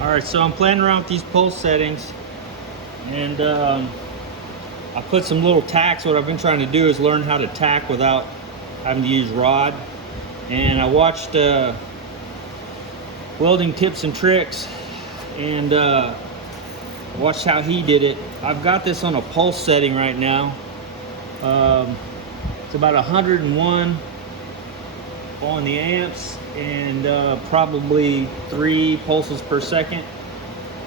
All right, so I'm playing around with these pulse settings, and I put some little tacks. What I've been trying to do is learn how to tack without having to use rod. And I watched welding tips and tricks, and watched how he did it. I've got this on a pulse setting right now. It's about 101 on the amps and probably 3 pulses per second.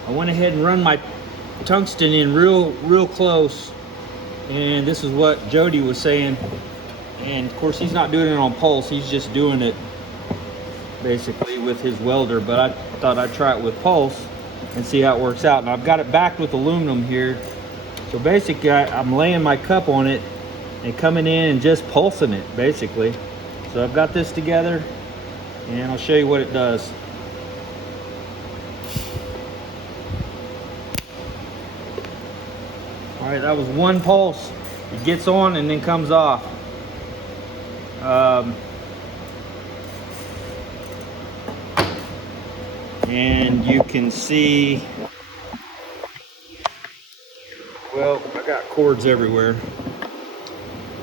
I went ahead and run my tungsten in real close, and this is what Jody was saying. And of course he's not doing it on pulse, he's just doing it basically with his welder, but I thought I'd try it with pulse and see how it works out. And I've got it backed with aluminum here, so basically I'm laying my cup on it and coming in and just pulsing it basically. So I've got this together and I'll show you what it does. All right, that was 1 pulse. It gets on and then comes off. And you can see, well, I got cords everywhere.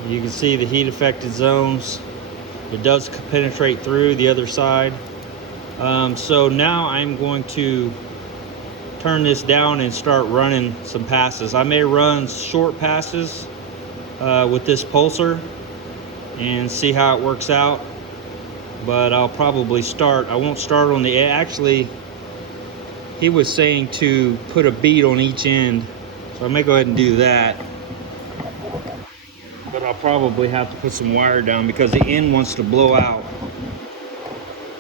You can see the heat affected zones. It does penetrate through the other side. So now I'm going to turn this down and start running some passes. I may run short passes with this pulser and see how it works out, but I'll probably I won't start on the, actually he was saying to put a bead on each end, so I may go ahead and do that. But I'll probably have to put some wire down because the end wants to blow out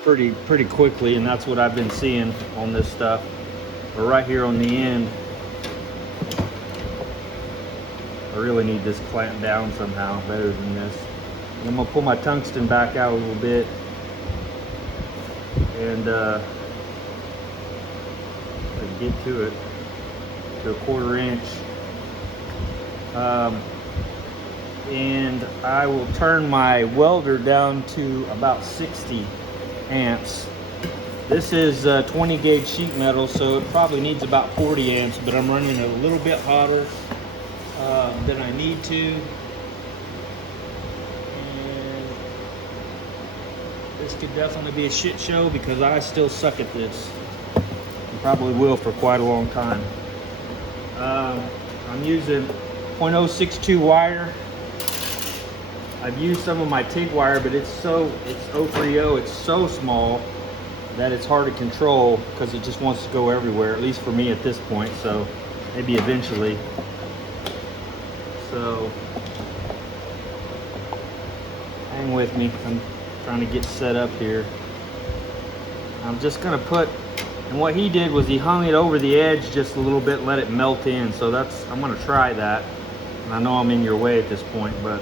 pretty quickly, and that's what I've been seeing on this stuff. But right here on the end, I really need this clamped down somehow better than this. And I'm gonna pull my tungsten back out a little bit and get to it to 1/4 inch. And I will turn my welder down to about 60 amps. This is 20 gauge sheet metal, so it probably needs about 40 amps, but I'm running it a little bit hotter than I need to. And this could definitely be a shit show because I still suck at this. And probably will for quite a long time. I'm using 0.062 wire. I've used some of my TIG wire, but it's 030, it's so small that it's hard to control because it just wants to go everywhere, at least for me at this point, so maybe eventually. So hang with me, I'm trying to get set up here. I'm just gonna put, and what he did was he hung it over the edge just a little bit, let it melt in, so I'm gonna try that. And I know I'm in your way at this point, but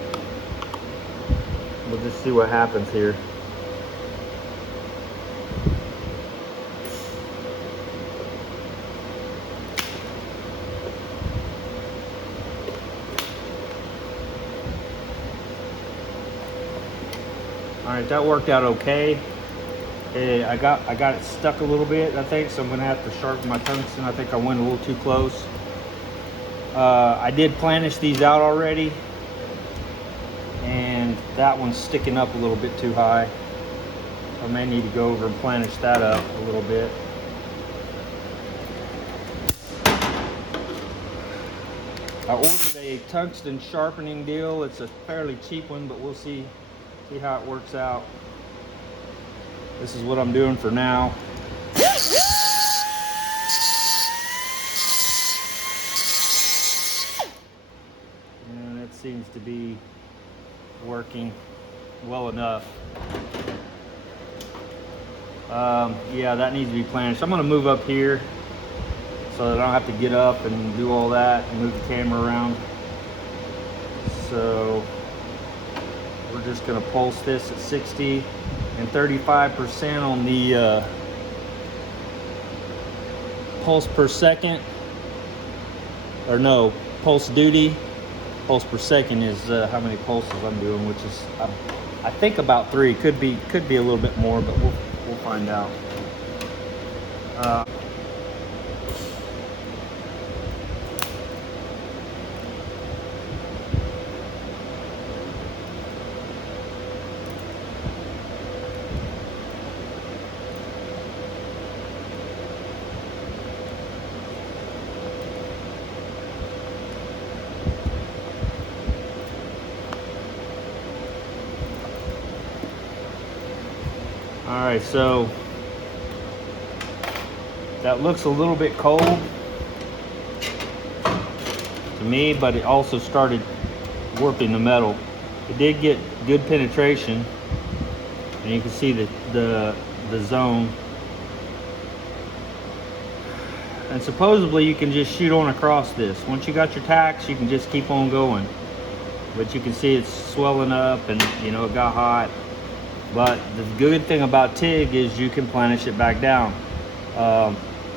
we'll just see what happens here. All right, that worked out okay. I got it stuck a little bit, I think, so I'm gonna have to sharpen my tungsten. I think I went a little too close. I did planish these out already, and that one's sticking up a little bit too high. I may need to go over and planish that up a little bit. I ordered a tungsten sharpening deal. It's a fairly cheap one, but we'll see how it works out. This is what I'm doing for now. And it seems to be working well enough. Yeah, that needs to be planned. So I'm gonna move up here so that I don't have to get up and do all that and move the camera around. So we're just gonna pulse this at 60 and 35% on the pulse per second, or no, pulse duty. Pulse per second is how many pulses I'm doing, which is I think about 3. Could be a little bit more, but we'll find out. right, so that looks a little bit cold to me, but it also started warping the metal. It did get good penetration, and you can see the zone. And supposedly you can just shoot on across this. Once you got your tacks, you can just keep on going. But you can see it's swelling up, and you know, it got hot. But the good thing about TIG is you can planish it back down.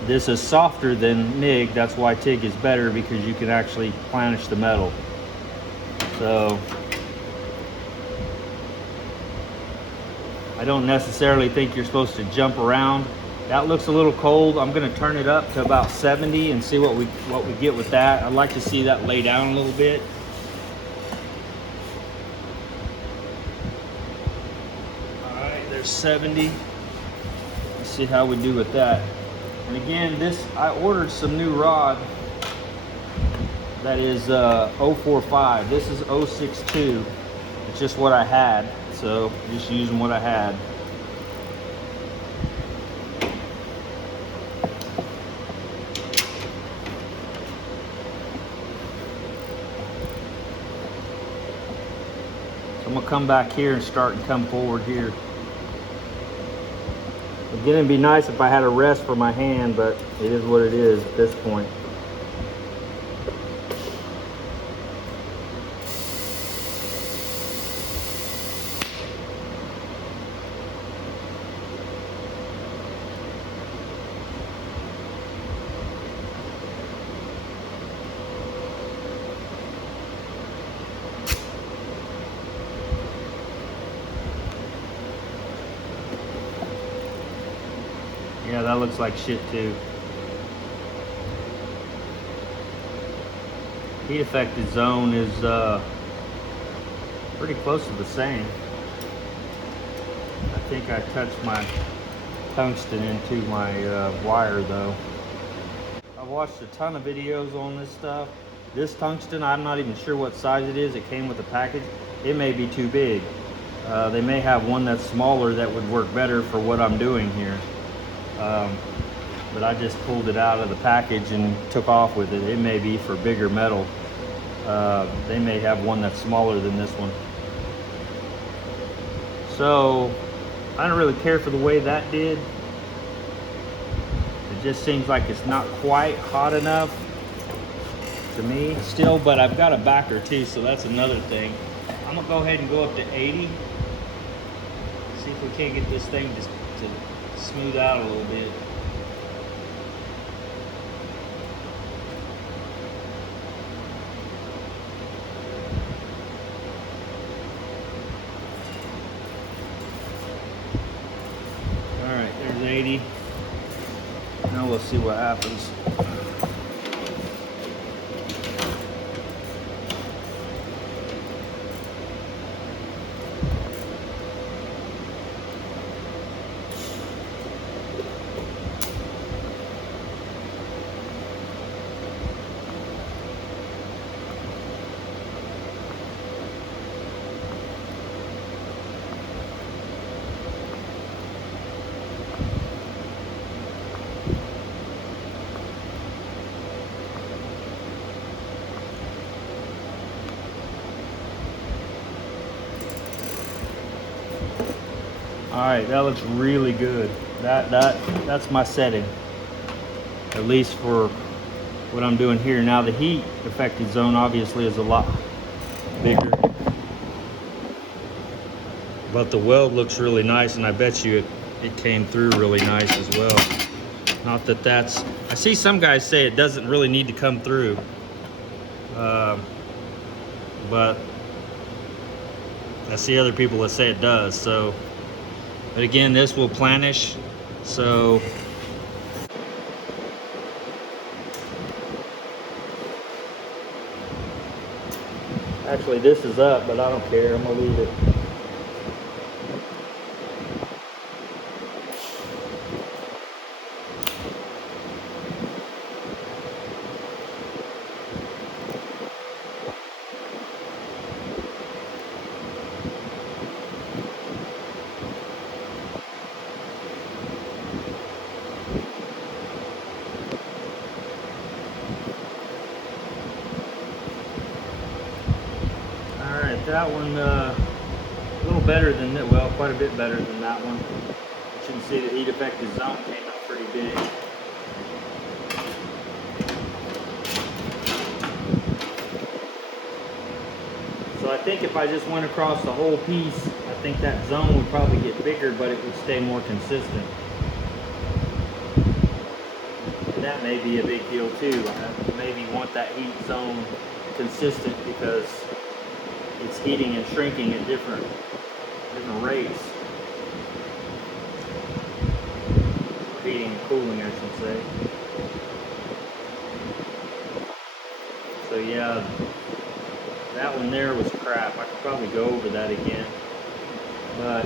This is softer than MIG. That's why TIG is better, because you can actually planish the metal. So I don't necessarily think you're supposed to jump around. That looks a little cold. I'm gonna turn it up to about 70 and see what we get with that. I'd like to see that lay down a little bit. All right, there's 70. Let's see how we do with that. And again, I ordered some new rod that is 045. This is 062. It's just what I had, so just using what I had. I'm gonna come back here and start and come forward here. Again, it'd be nice if I had a rest for my hand, but it is what it is at this point. Yeah, that looks like shit too. Heat affected zone is pretty close to the same. I think I touched my tungsten into my wire though. I've watched a ton of videos on this stuff. This tungsten, I'm not even sure what size it is. It came with a package. It may be too big. They may have one that's smaller that would work better for what I'm doing here. But I just pulled it out of the package and took off with it. It may be for bigger metal. They may have one that's smaller than this one. So I don't really care for the way that did. It just seems like it's not quite hot enough to me still, but I've got a backer too, so that's another thing. I'm gonna go ahead and go up to 80. See if we can't get this thing to smooth out a little bit. All right, there's 80. Now we'll see what happens. All right, that looks really good. That's my setting, at least for what I'm doing here. Now the heat affected zone obviously is a lot bigger, but the weld looks really nice, and I bet you it came through really nice as well. Not that that's, I see some guys say it doesn't really need to come through, but I see other people that say it does. So, but again, this will planish, so actually this is up, but I don't care. I'm gonna leave it. that one a little better than that, well, quite a bit better than that one. You can see the heat effective zone came out pretty big. So I think if I just went across the whole piece, I think that zone would probably get bigger, but it would stay more consistent. And that may be a big deal too. I maybe want that heat zone consistent because it's heating and shrinking at different rates. Heating and cooling, I should say. So yeah, that one there was crap. I could probably go over that again, but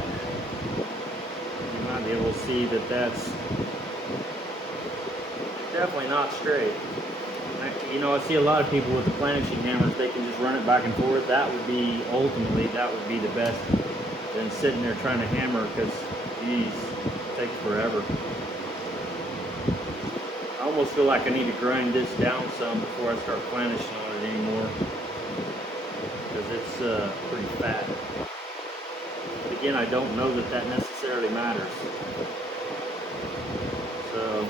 you might be able to see that that's definitely not straight. You know, I see a lot of people with the planet sheet hammers, they can just run it back and forth. That would be, ultimately, that would be the best than sitting there trying to hammer, because, geez, it takes forever. I almost feel like I need to grind this down some before I start planishing on it anymore, because it's pretty fat. But again, I don't know that that necessarily matters. So,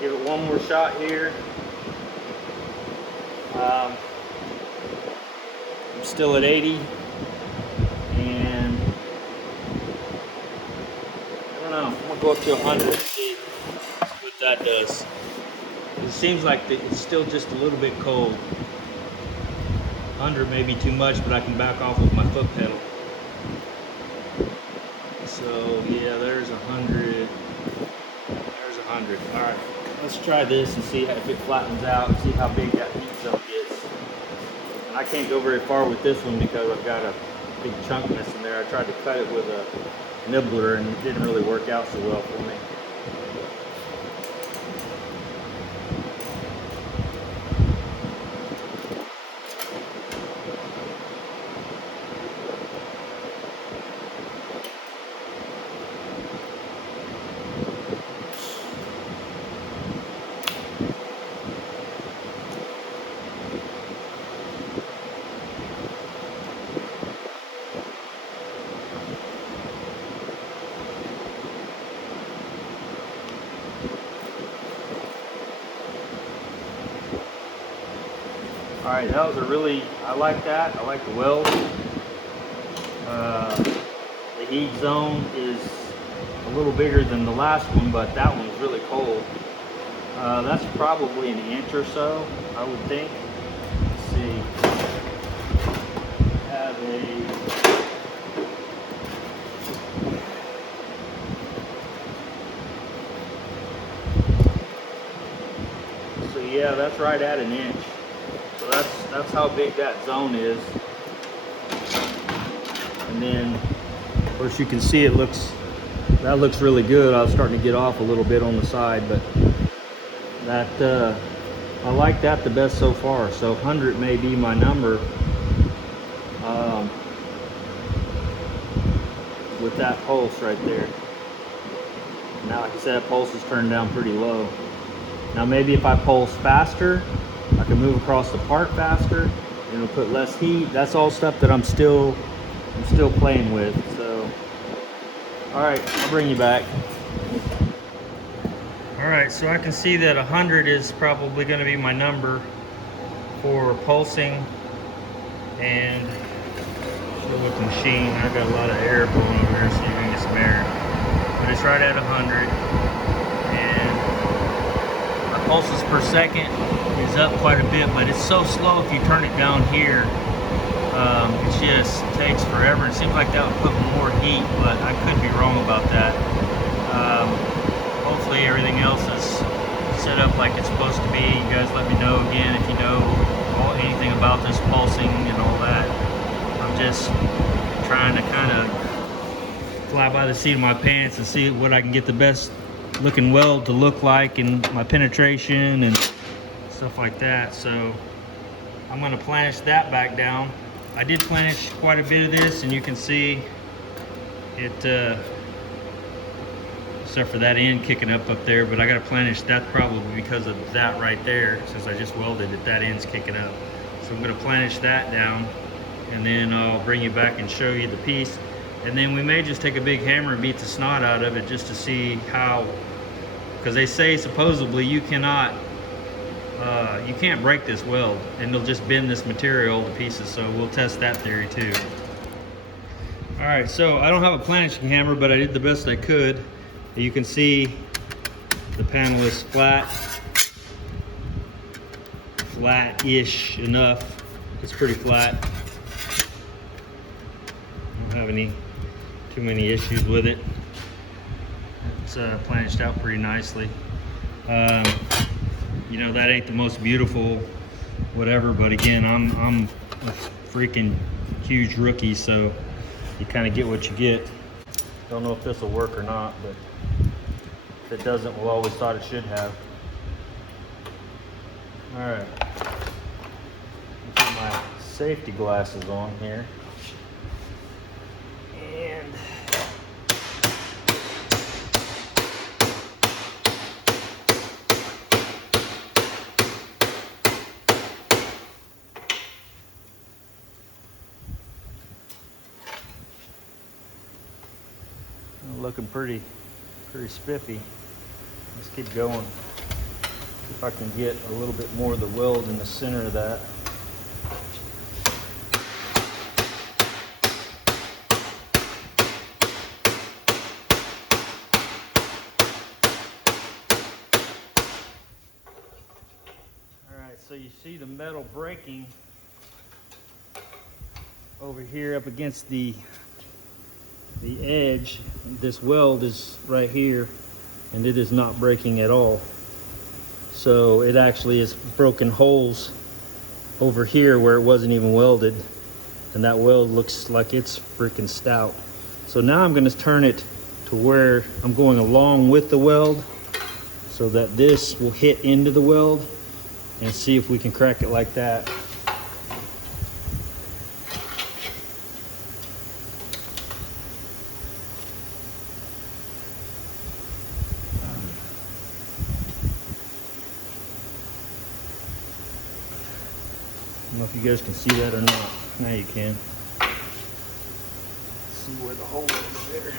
give it one more shot here. I'm still at 80, and I don't know, I'm gonna go up to 100 and see what that does. It seems like it's still just a little bit cold. 100 may be too much, but I can back off with my foot pedal. So yeah, there's 100. There's 100. All right, let's try this and see if it flattens out and see how big that heat zone gets. And I can't go very far with this one because I've got a big chunk missing there. I tried to cut it with a nibbler and it didn't really work out so well for me. All right, that was a really, I like that. I like the weld. The heat zone is a little bigger than the last one, but that one's really cold. That's probably an inch or so, I would think. Let's see. Have so yeah, that's right at an inch. So that's how big that zone is. And then, of course, you can see that looks really good. I was starting to get off a little bit on the side, but that I like that the best so far. So 100 may be my number with that pulse right there. Now, like I said, that pulse is turned down pretty low. Now maybe if I pulse faster, I can move across the part faster, and it'll put less heat. That's all stuff that I'm still playing with. So, all right, I'll bring you back. All right, so I can see that 100 is probably going to be my number for pulsing and with the machine. I've got a lot of air blowing over here, so you're going to get some air. But it's right at 100, and my pulses per second is up quite a bit, but it's so slow if you turn it down here. It just takes forever. It seems like that would put more heat, but I could be wrong about that. Hopefully everything else is set up like it's supposed to be. You guys let me know again if you know anything about this pulsing and all that. I'm just trying to kind of fly by the seat of my pants and see what I can get the best looking weld to look like, and my penetration and stuff like that. So I'm going to planish that back down. I did planish quite a bit of this, and you can see it except for that end kicking up there, but I gotta planish that probably because of that right there, since I just welded it, that end's kicking up. So I'm gonna planish that down, and then I'll bring you back and show you the piece. And then we may just take a big hammer and beat the snot out of it just to see how, because they say supposedly you cannot, you can't break this weld, and it'll just bend this material to pieces, so we'll test that theory too. All right, so I don't have a planishing hammer, but I did the best I could. You can see the panel is flat-ish enough. It's pretty flat. I don't have too many issues with it. It's planished out pretty nicely. You know, that ain't the most beautiful whatever, but again, I'm a freaking huge rookie, so you kind of get what you get. Don't know if this will work or not, but if it doesn't, we'll always thought it should have. All right, put my safety glasses on here. And looking pretty spiffy. Let's keep going. If I can get a little bit more of the weld in the center of that. All right, so you see the metal breaking over here up against the edge. This weld is right here, and it is not breaking at all. So it actually is broken holes over here where it wasn't even welded, and that weld looks like it's freaking stout. So now I'm going to turn it to where I'm going along with the weld so that this will hit into the weld, and see if we can crack it like that. I don't know if you guys can see that or not. Now you can. See where the hole is there.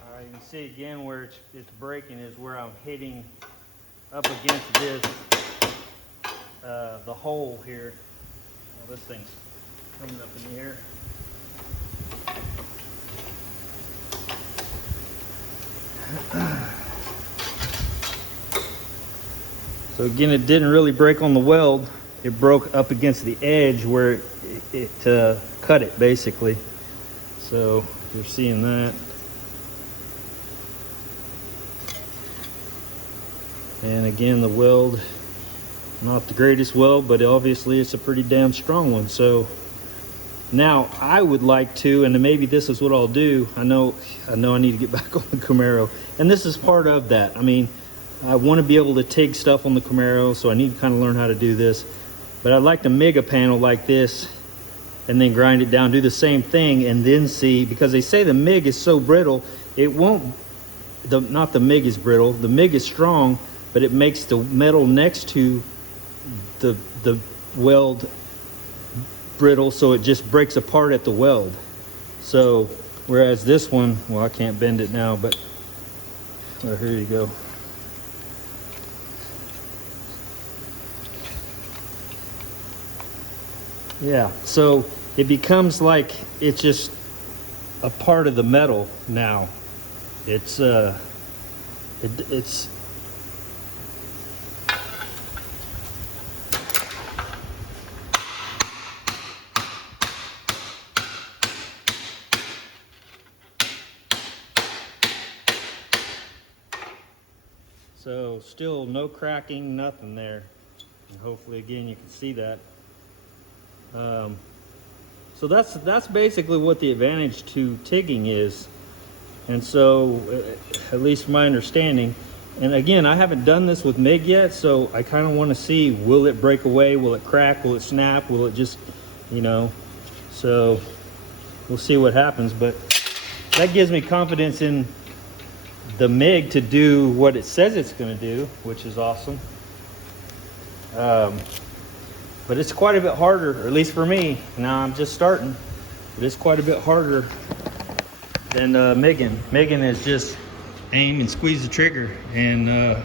All right, you can see again where it's breaking is where I'm hitting up against this. The hole here. Well, this thing's coming up in the air. So again, it didn't really break on the weld. It broke up against the edge where it cut it basically. So you're seeing that. And again, the weld, not the greatest weld, but obviously it's a pretty damn strong one. So now I would like to, and maybe this is what I'll do. I know I need to get back on the Camaro, and this is part of that. I mean, I want to be able to TIG stuff on the Camaro, so I need to kind of learn how to do this. But I'd like to MIG a panel like this and then grind it down, do the same thing, and then see, because they say the MIG is so brittle, it won't, not the MIG is brittle, the MIG is strong, but it makes the metal next to the weld brittle, so it just breaks apart at the weld. So whereas this one, well, I can't bend it now, but here you go. Yeah, so it becomes like it's just a part of the metal now. It's so still no cracking, nothing there. And hopefully again you can see that. So that's basically what the advantage to TIGging is. And so, at least my understanding, and again, I haven't done this with MIG yet, so I kind of want to see, will it break away, will it crack, will it snap, will it just, you know, so we'll see what happens. But that gives me confidence in the MIG to do what it says it's going to do, which is awesome. But it's quite a bit harder, or at least for me. Now I'm just starting, but it's quite a bit harder than MIGing. MIGing is just aim and squeeze the trigger, and it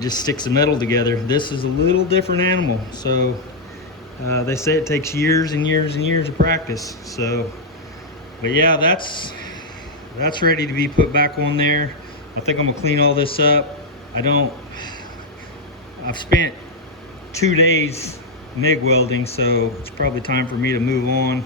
just sticks the metal together. This is a little different animal, so they say it takes years and years and years of practice. So, but yeah, that's ready to be put back on there. I think I'm gonna clean all this up. I've spent 2 days MIG welding, so it's probably time for me to move on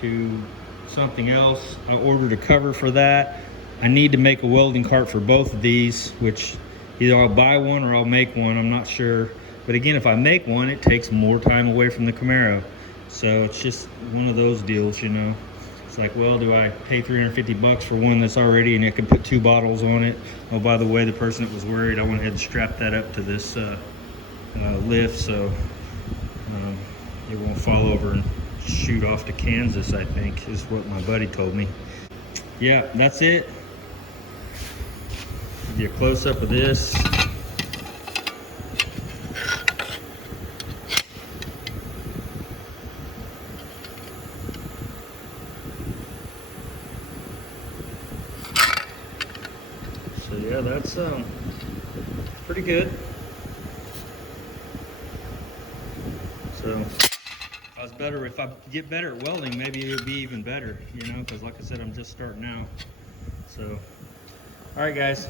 to something else. I ordered a cover for that. I need to make a welding cart for both of these, which either I'll buy one or I'll make one, I'm not sure. But again, if I make one, it takes more time away from the Camaro. So it's just one of those deals, you know. It's like, well, do I pay 350 bucks for one that's already, and it can put 2 bottles on it? Oh, by the way, the person that was worried, I went ahead and strapped that up to this lift, so it won't fall over and shoot off to Kansas, I think, is what my buddy told me. Yeah, that's it. Give you a close-up of this. So yeah, that's pretty good. So if I get better at welding, maybe it would be even better, you know, because like I said, I'm just starting out. So, all right, guys.